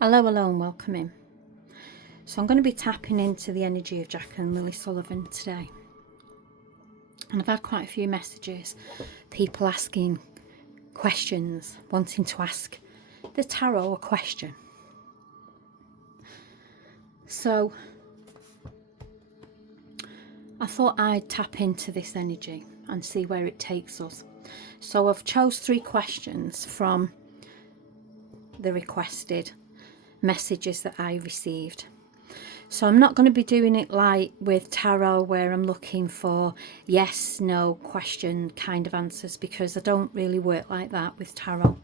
Hello, hello and welcome in. So I'm going to be tapping into the energy of Jack and Lily Sullivan today. And I've had quite a few messages, people asking questions, wanting to ask the tarot a question. So I thought I'd tap into this energy and see where it takes us. So I've chose 3 questions from the requested messages that I received. So I'm not going to be doing it like with tarot where I'm looking for yes, no, question kind of answers, because I don't really work like that with tarot.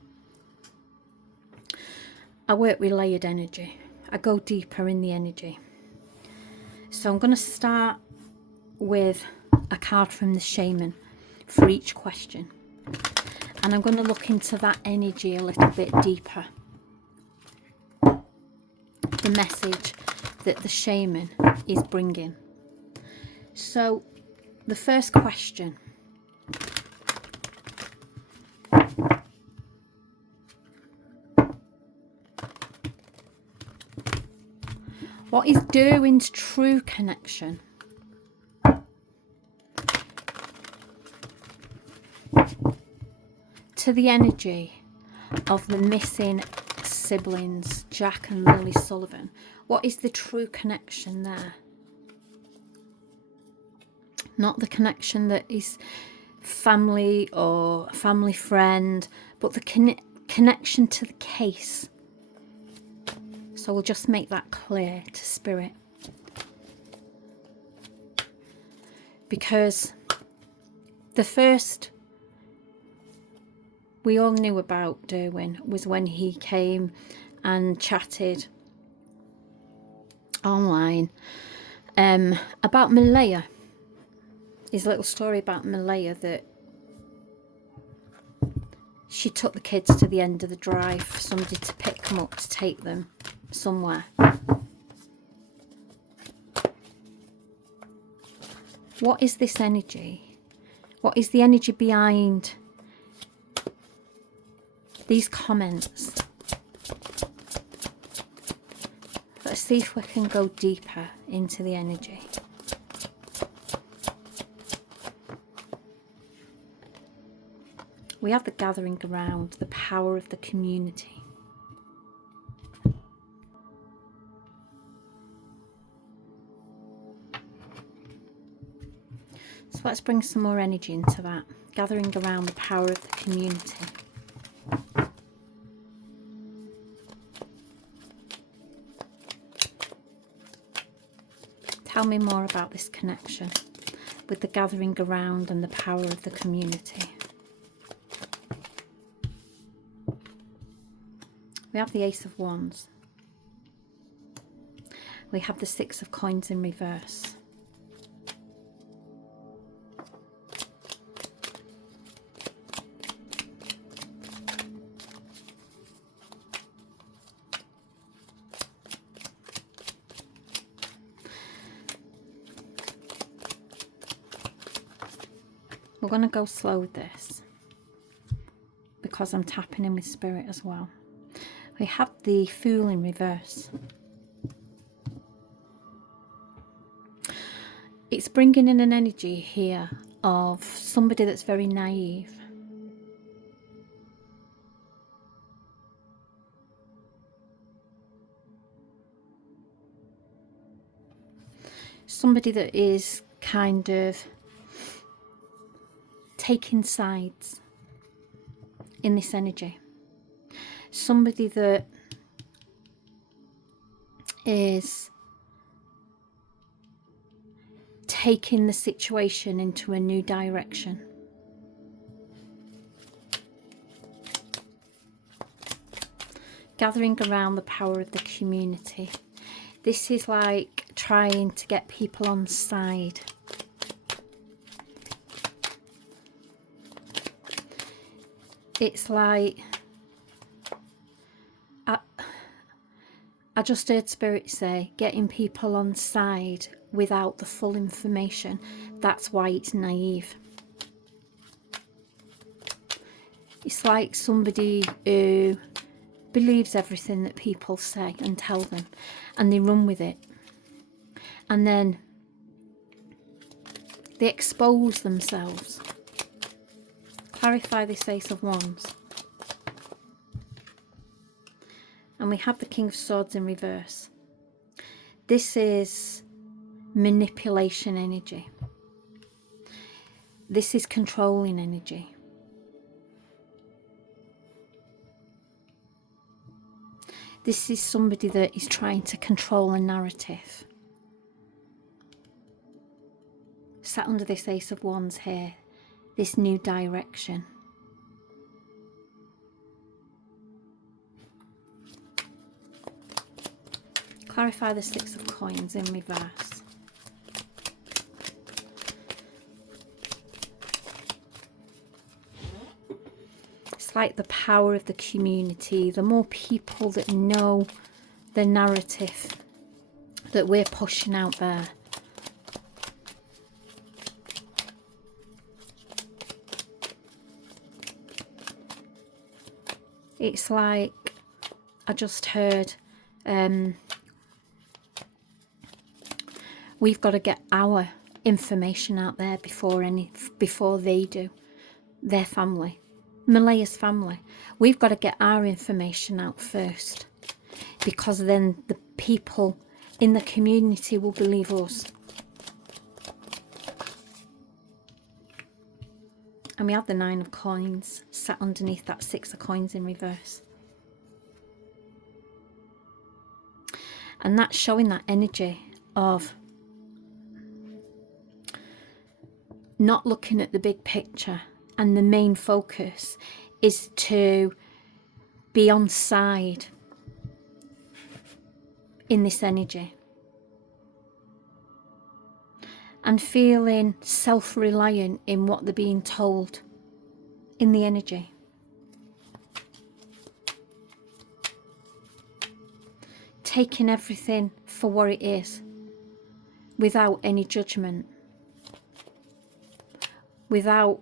I work with layered energy. I go deeper in the energy. So I'm going to start with a card from the shaman for each question. And I'm going to look into that energy a little bit deeper. The message that the shaman is bringing. So the first question. What is Darwin's true connection? To the energy of the missing siblings, Jack and Lily Sullivan. What is the true connection there? Not the connection that is family or family friend, but the connection to the case. So we'll just make that clear to spirit. Because the first we all knew about Darwin was when he came and chatted online about Malaya. His little story about Malaya, that she took the kids to the end of the drive for somebody to pick them up to take them somewhere. What is this energy? What is the energy behind these comments? Let's see if we can go deeper into the energy. We have the gathering around, the power of the community. So let's bring some more energy into that. Gathering around the power of the community. Tell me more about this connection with the gathering around and the power of the community. We have the Ace of Wands. We have the Six of Coins in reverse. We're going to go slow with this because I'm tapping in with spirit as well. We have the Fool in reverse. It's bringing in an energy here of somebody that's very naive. Somebody that is kind of taking sides in this energy. Somebody that is taking the situation into a new direction. Gathering around the power of the community. This is like trying to get people on side. It's like I just heard Spirit say getting people on side without the full information. That's why it's naive. It's like somebody who believes everything that people say and tell them, and they run with it. And then they expose themselves. Clarify this Ace of Wands. And we have the King of Swords in reverse. This is manipulation energy. This is controlling energy. This is somebody that is trying to control a narrative. Sat under this Ace of Wands here, this new direction. Clarify the Six of Coins in reverse. It's like the power of the community. The more people that know the narrative that we're pushing out there, it's like I just heard, we've got to get our information out there before they do. Their family, Malaya's family. We've got to get our information out first, because then the people in the community will believe us. And we have the Nine of Coins sat underneath that Six of Coins in reverse. And that's showing that energy of not looking at the big picture, and the main focus is to be on side in this energy, and feeling self-reliant in what they're being told in the energy. Taking everything for what it is, without any judgment, without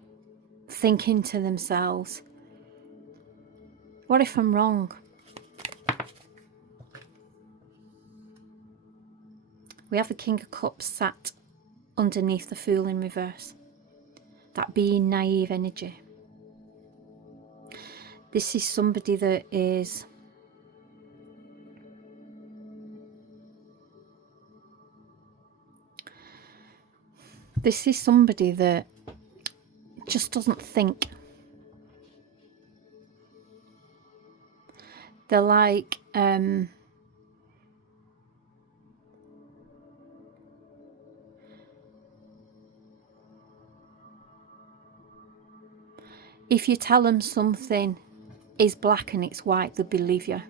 thinking to themselves, what if I'm wrong? We have the King of Cups sat underneath the Fool in reverse. That being naive energy. This is somebody that is somebody that just doesn't think. They're like if you tell them something is black and it's white, they'll believe you,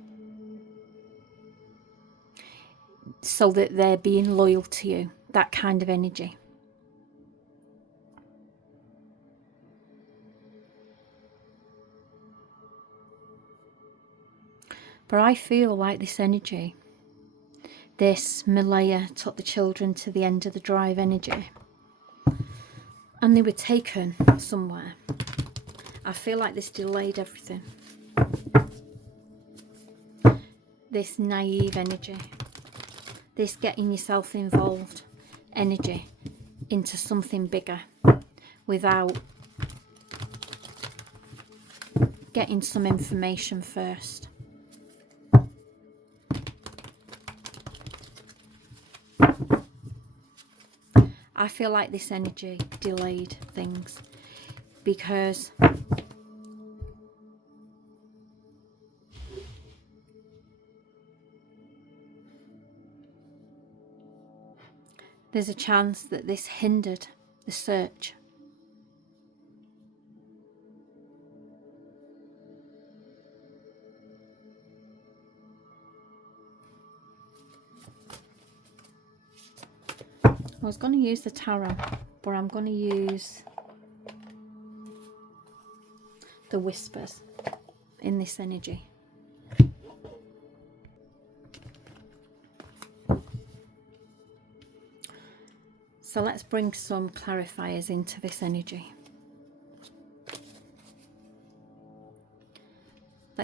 so that they're being loyal to you. That kind of energy. But I feel like this energy, this Malaya took the children to the end of the drive energy, and they were taken somewhere. I feel like this delayed everything. This naive energy, this getting yourself involved energy into something bigger without getting some information first. I feel like this energy delayed things because there's a chance that this hindered the search. I was going to use the tarot, but I'm going to use the whispers in this energy. So let's bring some clarifiers into this energy.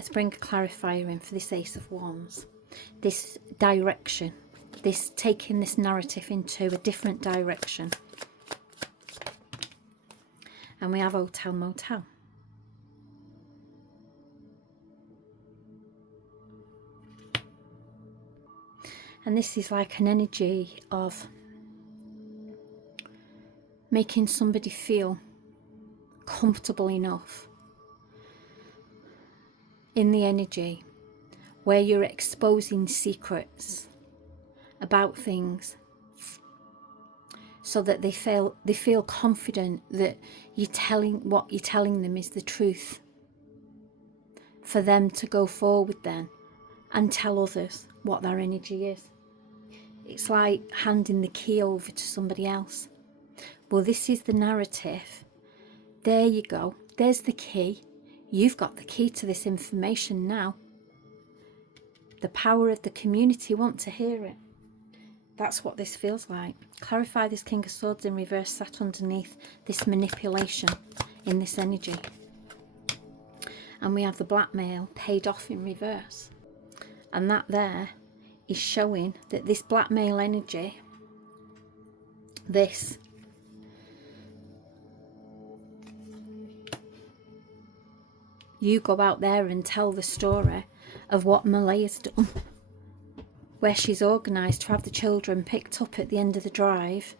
let's bring a clarifier in for this Ace of Wands. This direction, this taking this narrative into a different direction. And we have Hotel Motel. And this is like an energy of making somebody feel comfortable enough in the energy where you're exposing secrets about things, so that they feel confident that what you're telling them is the truth, for them to go forward then and tell others what their energy is. It's like handing the key over to somebody else. Well, this is the narrative. There you go. There's the key. You've got the key to this information now. The power of the community want to hear it. That's what this feels like. Clarify this King of Swords in reverse sat underneath this manipulation in this energy. And we have the blackmail paid off in reverse. And that there is showing that this blackmail energy, this, you go out there and tell the story of what Malaya's done, where she's organised to have the children picked up at the end of the drive,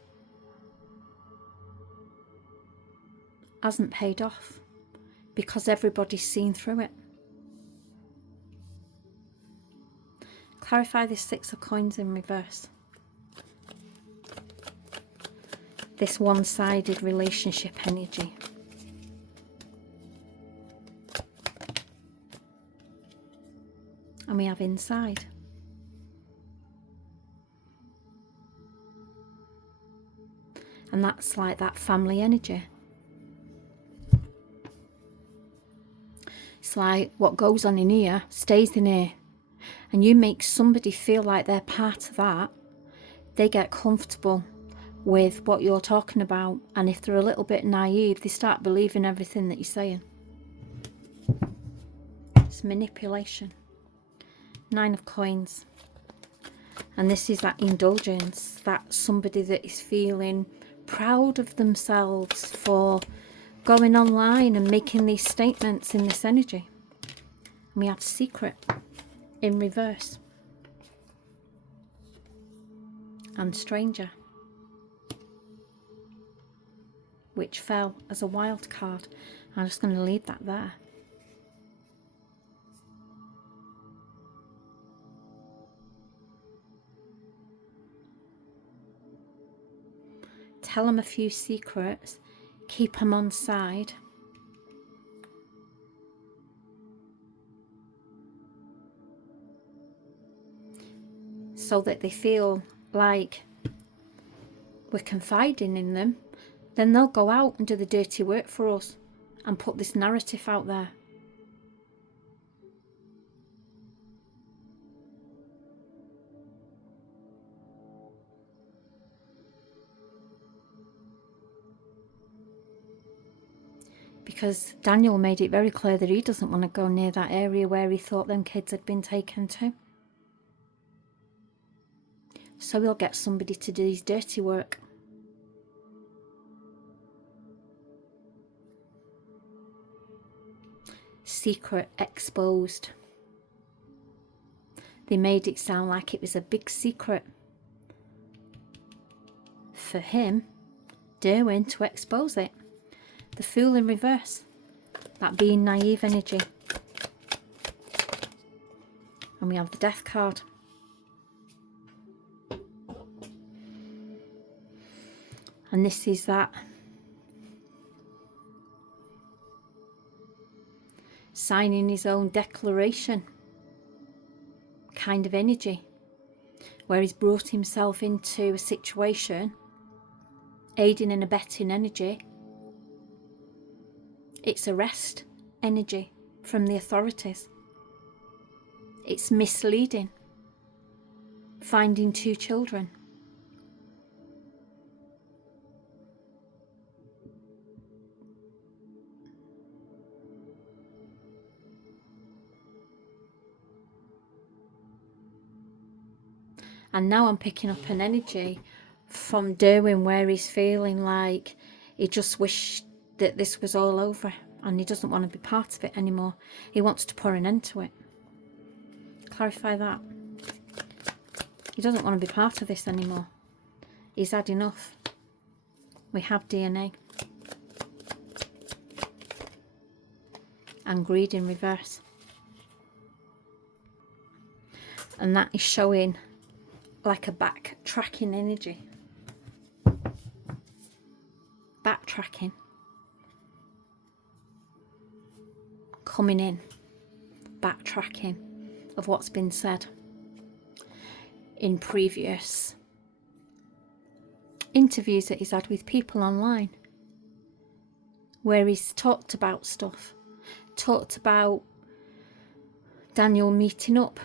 hasn't paid off because everybody's seen through it. Clarify this Six of Coins in reverse. This one-sided relationship energy. And we have inside. And that's like that family energy. It's like what goes on in here stays in here. And you make somebody feel like they're part of that. They get comfortable with what you're talking about. And if they're a little bit naive, they start believing everything that you're saying. It's manipulation. Nine of Coins. And this is that indulgence. That somebody that is feeling proud of themselves for going online and making these statements in this energy. And we have Secret in reverse. And Stranger, which fell as a wild card. I'm just going to leave that there. Tell them a few secrets, keep them on side. So that they feel like we're confiding in them. Then they'll go out and do the dirty work for us and put this narrative out there. Because Daniel made it very clear that he doesn't want to go near that area where he thought them kids had been taken to. So he'll get somebody to do his dirty work. Secret exposed. They made it sound like it was a big secret for him, Darwin, to expose it. The Fool in reverse. That being naive energy. And we have the Death card. And this is that signing his own declaration kind of energy, where he's brought himself into a situation, aiding and abetting energy. It's arrest energy from the authorities. It's misleading. Finding 2 children. And now I'm picking up an energy from Darwin where he's feeling like he just wished that this was all over and he doesn't want to be part of it anymore. He wants to pour an end to it. Clarify that. He doesn't want to be part of this anymore. He's had enough. We have DNA. And greed in reverse. And that is showing like a backtracking energy. Backtracking. Coming in. Backtracking of what's been said in previous interviews that he's had with people online, where he's talked about stuff, talked about Daniel meeting up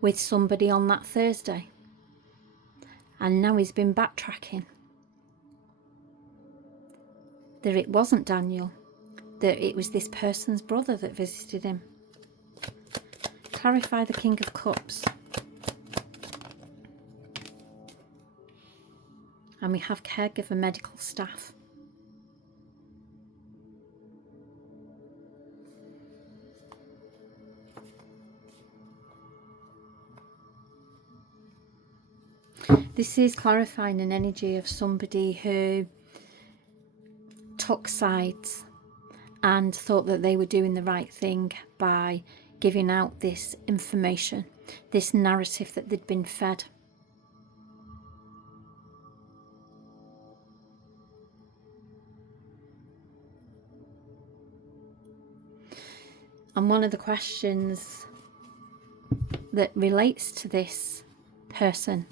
with somebody on that Thursday, and now he's been backtracking that it wasn't Daniel, that it was this person's brother that visited him. Clarify the King of Cups. And we have caregiver medical staff. This is clarifying an energy of somebody who took sides and thought that they were doing the right thing by giving out this information, this narrative that they'd been fed. And one of the questions that relates to this person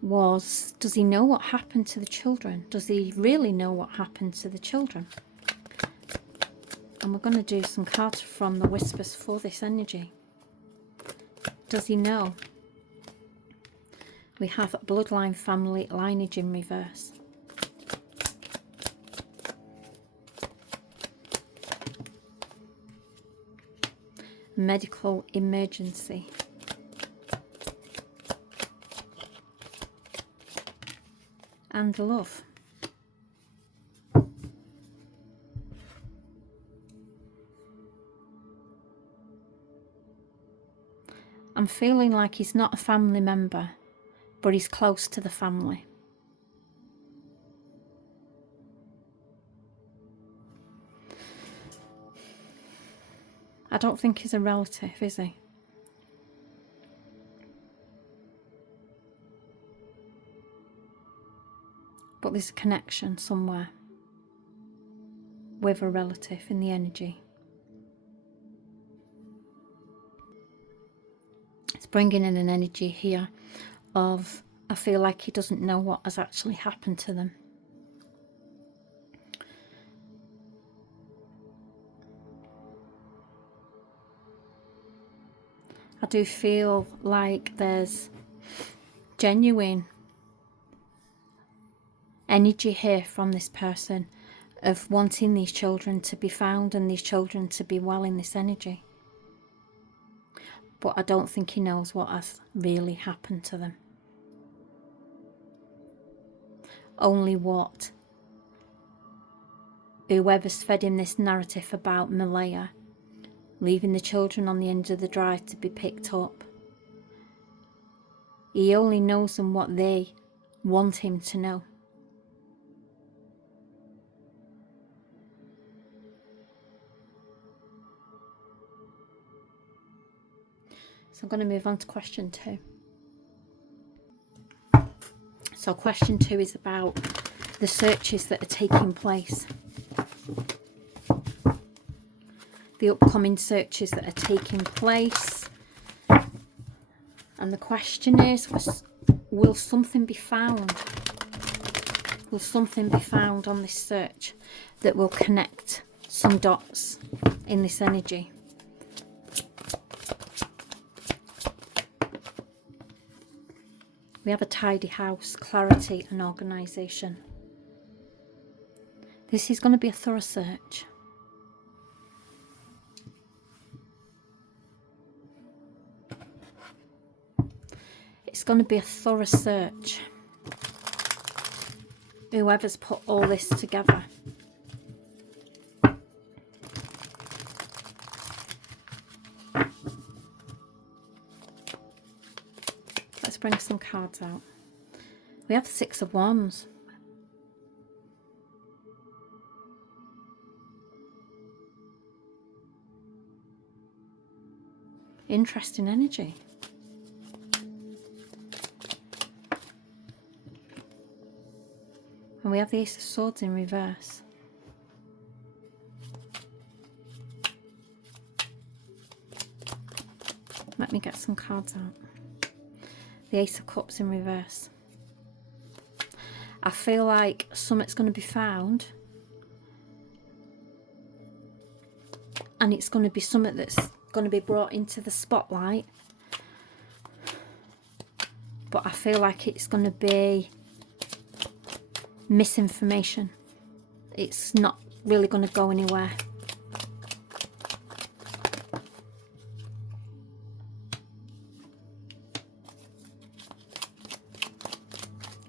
was, does he know what happened to the children? Does he really know what happened to the children? And we're going to do some cards from the whispers for this energy. Does he know? We have bloodline family lineage in reverse. Medical emergency. And love. I'm feeling like he's not a family member, but he's close to the family. I don't think he's a relative, is he? But there's a connection somewhere with a relative in the energy. It's bringing in an energy here of, I feel like he doesn't know what has actually happened to them. I do feel like there's genuine energy here from this person of wanting these children to be found and these children to be well in this energy. But I don't think he knows what has really happened to them. Only what whoever's fed him this narrative about Malaya leaving the children on the end of the drive to be picked up. He only knows them what they want him to know. So I'm going to move on to question 2. So question 2 is about the searches that are taking place. The upcoming searches that are taking place. And the question is, will something be found? Will something be found on this search that will connect some dots in this energy? We have a tidy house, clarity and organisation. This is going to be a thorough search. it's going to be a thorough search. Whoever's put all this together. Let's bring some cards out. We have 6 of Wands. Interesting energy. And we have the Ace of Swords in reverse. Let me get some cards out. The Ace of Cups in reverse. I feel like something's going to be found. And it's going to be something that's going to be brought into the spotlight. But I feel like it's going to be misinformation. It's not really going to go anywhere.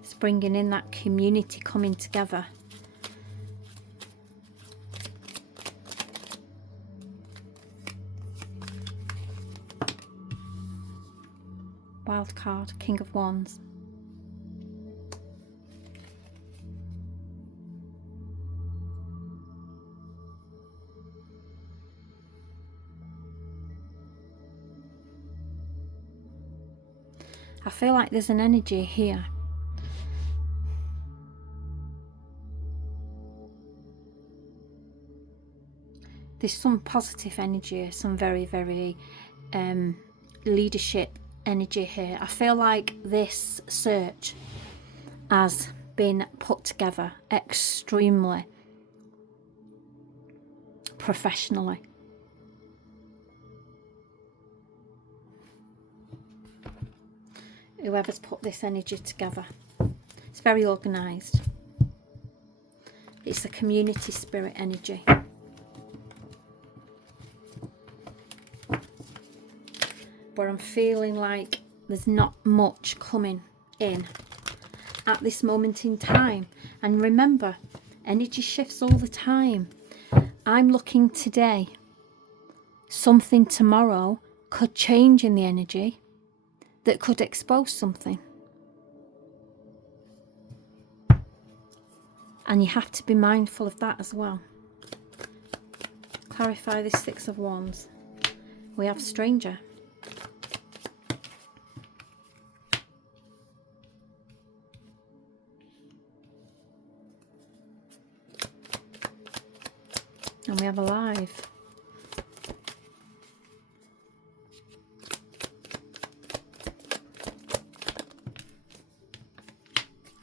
It's bringing in that community coming together. Wild card, King of Wands. I feel like there's an energy here. There's some positive energy, some very, very leadership energy here. I feel like this search has been put together extremely professionally. Whoever's put this energy together, it's very organised. It's a community spirit energy. But I'm feeling like there's not much coming in at this moment in time. And remember, energy shifts all the time. I'm looking today. Something tomorrow could change in the energy that could expose something. And you have to be mindful of that as well. Clarify this 6 of Wands. We have stranger. And we have alive.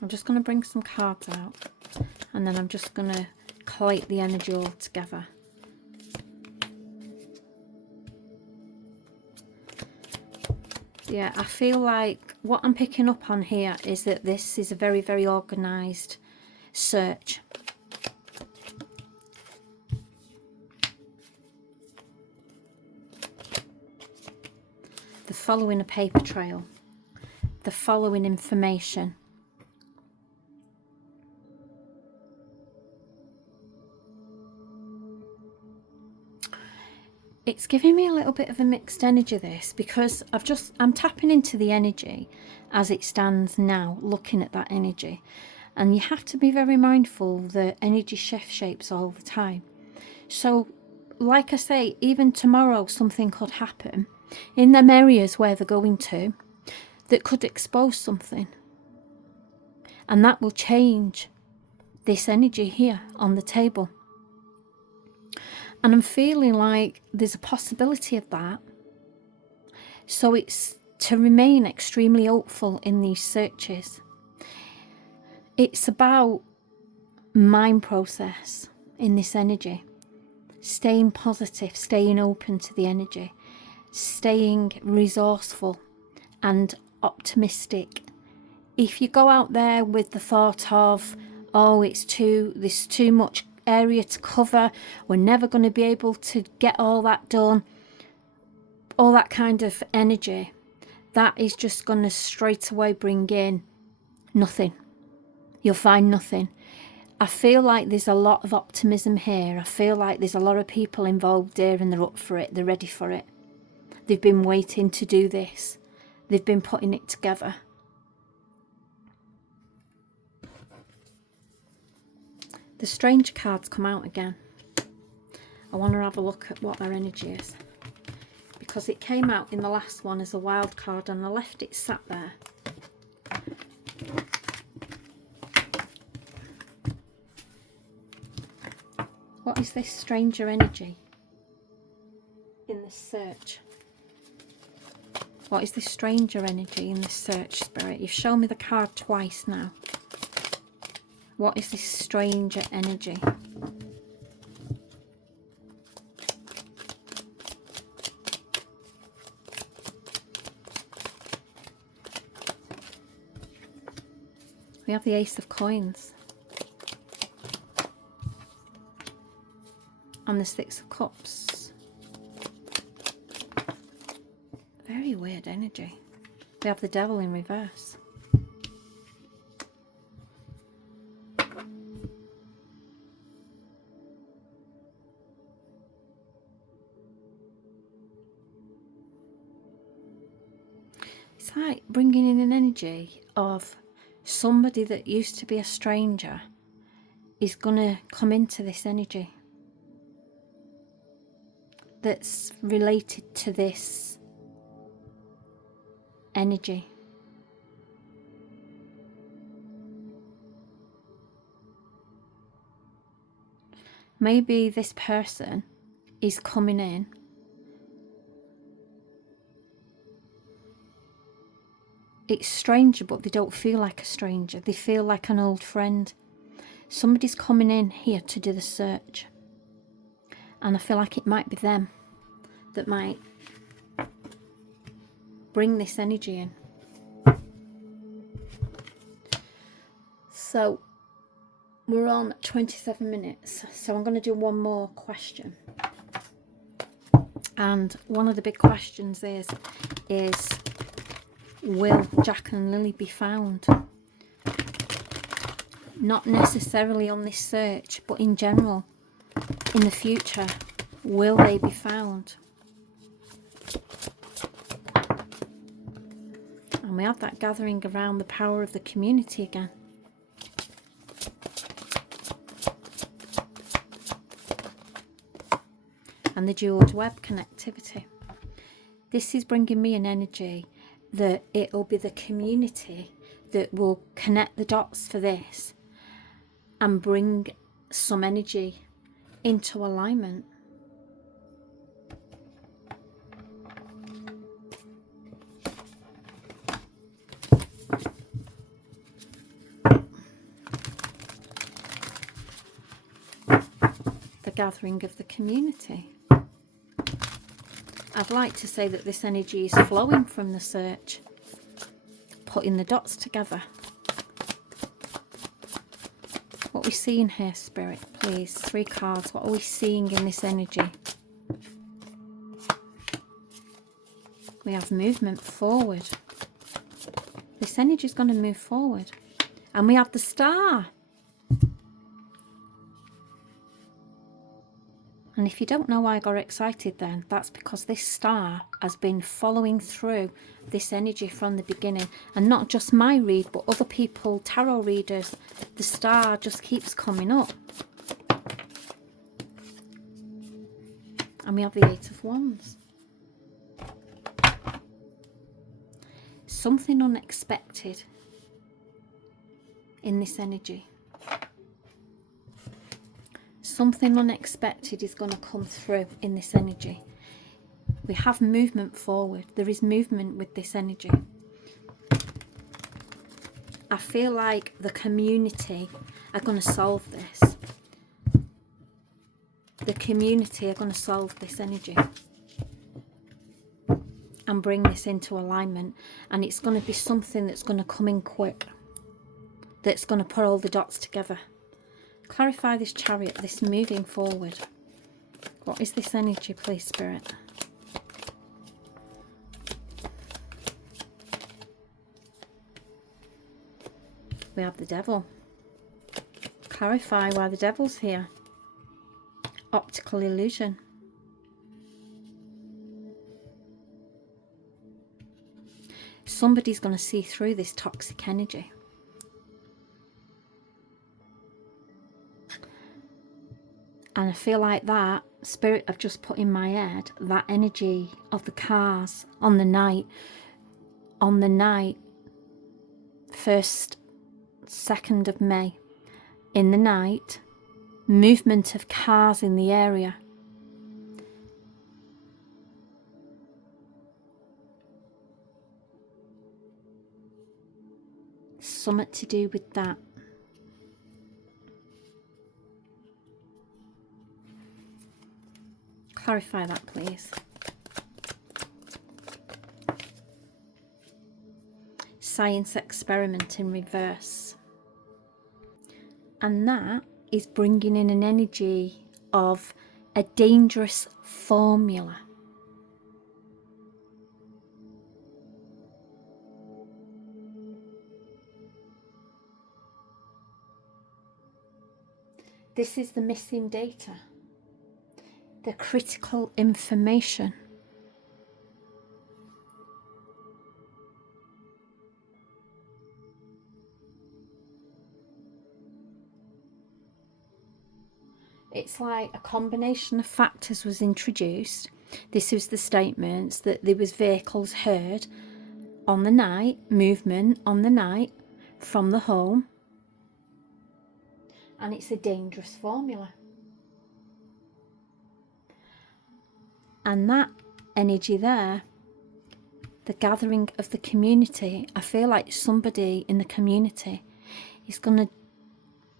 I'm just going to bring some cards out, and then I'm just going to collate the energy all together. Yeah, I feel like what I'm picking up on here is that this is a very, very organised search. They're following a paper trail. They're following information. It's giving me a little bit of a mixed energy, this, because I'm tapping into the energy as it stands now, looking at that energy. And you have to be very mindful that energy shapes all the time. So, like I say, even tomorrow something could happen in them areas where they're going to that could expose something. And that will change this energy here on the table. And I'm feeling like there's a possibility of that. So it's to remain extremely hopeful in these searches. It's about mind process in this energy. Staying positive, staying open to the energy, staying resourceful and optimistic. If you go out there with the thought of, oh, there's too much area to cover, we're never going to be able to get all that done, all that kind of energy, that is just going to straight away bring in nothing. You'll find nothing. I feel like there's a lot of optimism here. I feel like there's a lot of people involved here and they're up for it. They're ready for it. They've been waiting to do this. They've been putting it together. The Stranger cards come out again. I want to have a look at what their energy is, because it came out in the last one as a wild card and I left it sat there. What is this stranger energy in this search? What is this stranger energy in this search, Spirit? You've shown me the card twice now. What is this stranger energy? We have the Ace of Coins. And the Six of Cups. Very weird energy. We have the Devil in reverse. It's like bringing in an energy of somebody that used to be a stranger is going to come into this energy that's related to this energy. Maybe this person is coming in it's stranger, but they don't feel like a stranger. They feel like an old friend. Somebody's coming in here to do the search. And I feel like it might be them that might bring this energy in. So we're on 27 minutes. So I'm going to do one more question. And one of the big questions is will Jack and Lily be found? Not necessarily on this search, but in general, in the future, will they be found? And we have that gathering around the power of the community again. And the jeweled web connectivity. This is bringing me an energy that it'll be the community that will connect the dots for this and bring some energy into alignment. The gathering of the community. I'd like to say that this energy is flowing from the search, putting the dots together. What are we seeing here, Spirit, please? 3 cards. What are we seeing in this energy? We have movement forward. This energy is going to move forward. And we have the Star. And if you don't know why I got excited then, that's because this star has been following through this energy from the beginning. And not just my read, but other people, tarot readers, the star just keeps coming up. And we have the 8 of Wands. Something unexpected in this energy. Something unexpected is going to come through in this energy. We have movement forward. There is movement with this energy. I feel like the community are going to solve this. The community are going to solve this energy and bring this into alignment. And it's going to be something that's going to come in quick. That's going to put all the dots together. Clarify this Chariot, this moving forward. What is this energy, please, Spirit? We have the devil. Clarify why the devil's here. Optical illusion. Somebody's going to see through this toxic energy. And I feel like that spirit I've just put in my head, that energy of the cars on the night, 1st, 2nd of May, in the night, movement of cars in the area. Something to do with that. Clarify that, please. Science experiment in reverse. And that is bringing in an energy of a dangerous formula. This is the missing data, the critical information. It's like a combination of factors was introduced. This was the statements that there was vehicles heard on the night, movement on the night from the home. And it's a dangerous formula. And that energy there, the gathering of the community, I feel like somebody in the community is going to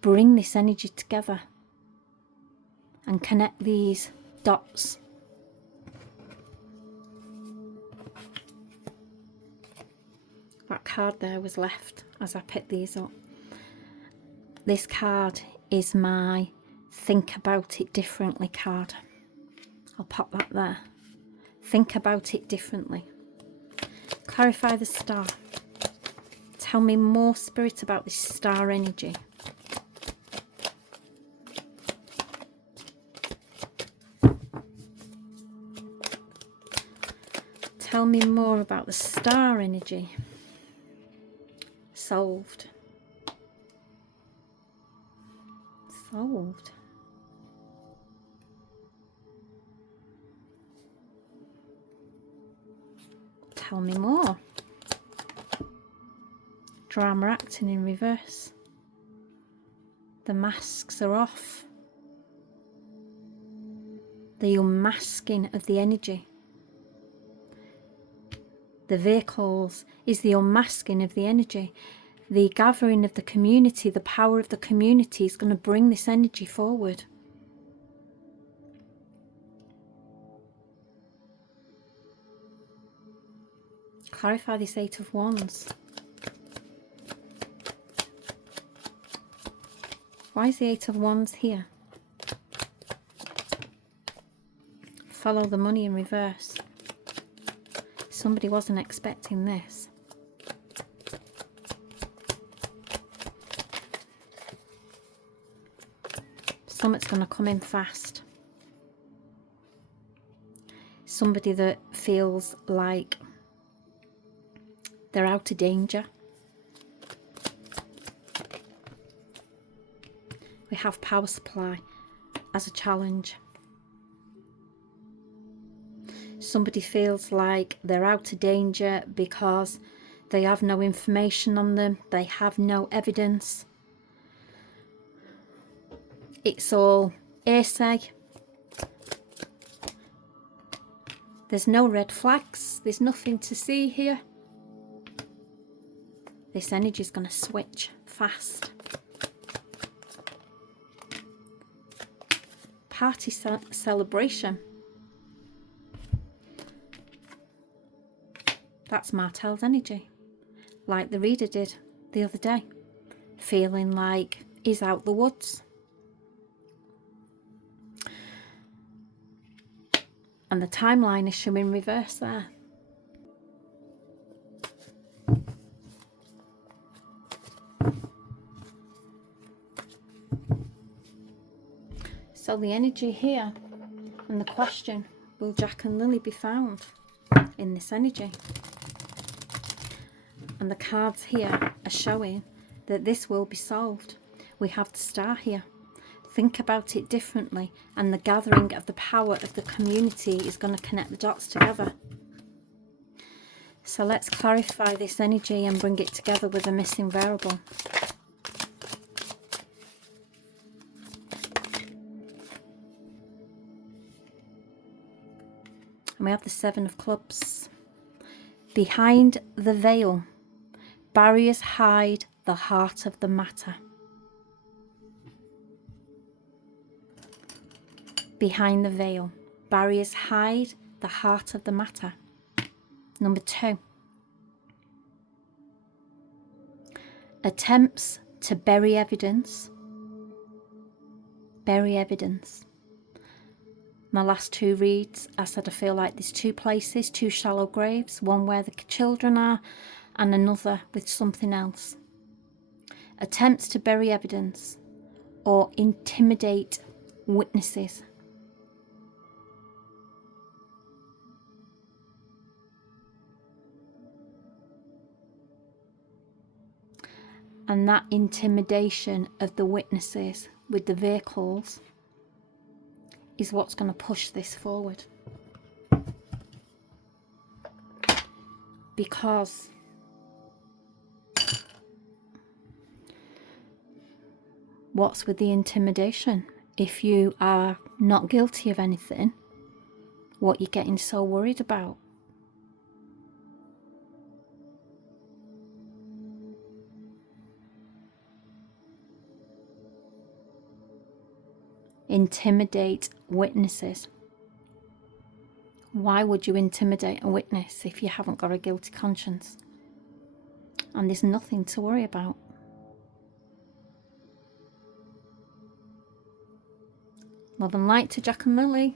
bring this energy together and connect these dots. That card there was left as I picked these up. This card is my think about it differently card. I'll pop that there. Think about it differently. Clarify the star. Tell me more, Spirit, about this star energy. Tell me more about the star energy. Solved. Solved. Tell me more. Drama acting in reverse. The masks are off. The unmasking of the energy. The vehicles is the unmasking of the energy. The gathering of the community, the power of the community is going to bring this energy forward. Clarify this Eight of Wands. Why is the Eight of Wands here? Follow the money in reverse. Somebody wasn't expecting this. Something's going to come in fast. Somebody that feels like they're out of danger. We have power supply as a challenge. Somebody feels like they're out of danger because they have no information on them. They have no evidence. It's all hearsay. There's no red flags. There's nothing to see here. This energy is going to switch fast. Party celebration. That's Martel's energy. Like the reader did the other day. Feeling like he's out the woods. And the timeline is showing reverse there. So the energy here and the question, will Jack and Lily be found in this energy? And the cards here are showing that this will be solved. We have the star here. Think about it differently, and the gathering of the power of the community is going to connect the dots together. So let's clarify this energy and bring it together with a missing variable. And we have the 7 of clubs. Behind the veil, barriers hide the heart of the matter. Behind the veil, barriers hide the heart of the matter. Number 2. Attempts to bury evidence. Bury evidence. My last 2 reads, I said I feel like there's 2 places, 2 shallow graves, one where the children are and another with something else. Attempts to bury evidence or intimidate witnesses. And that intimidation of the witnesses with the vehicles is what's going to push this forward. Because what's with the intimidation? If you are not guilty of anything, what are you getting so worried about? Intimidate witnesses. Why would you intimidate a witness if you haven't got a guilty conscience? And there's nothing to worry about. Love and light to Jack and Lily.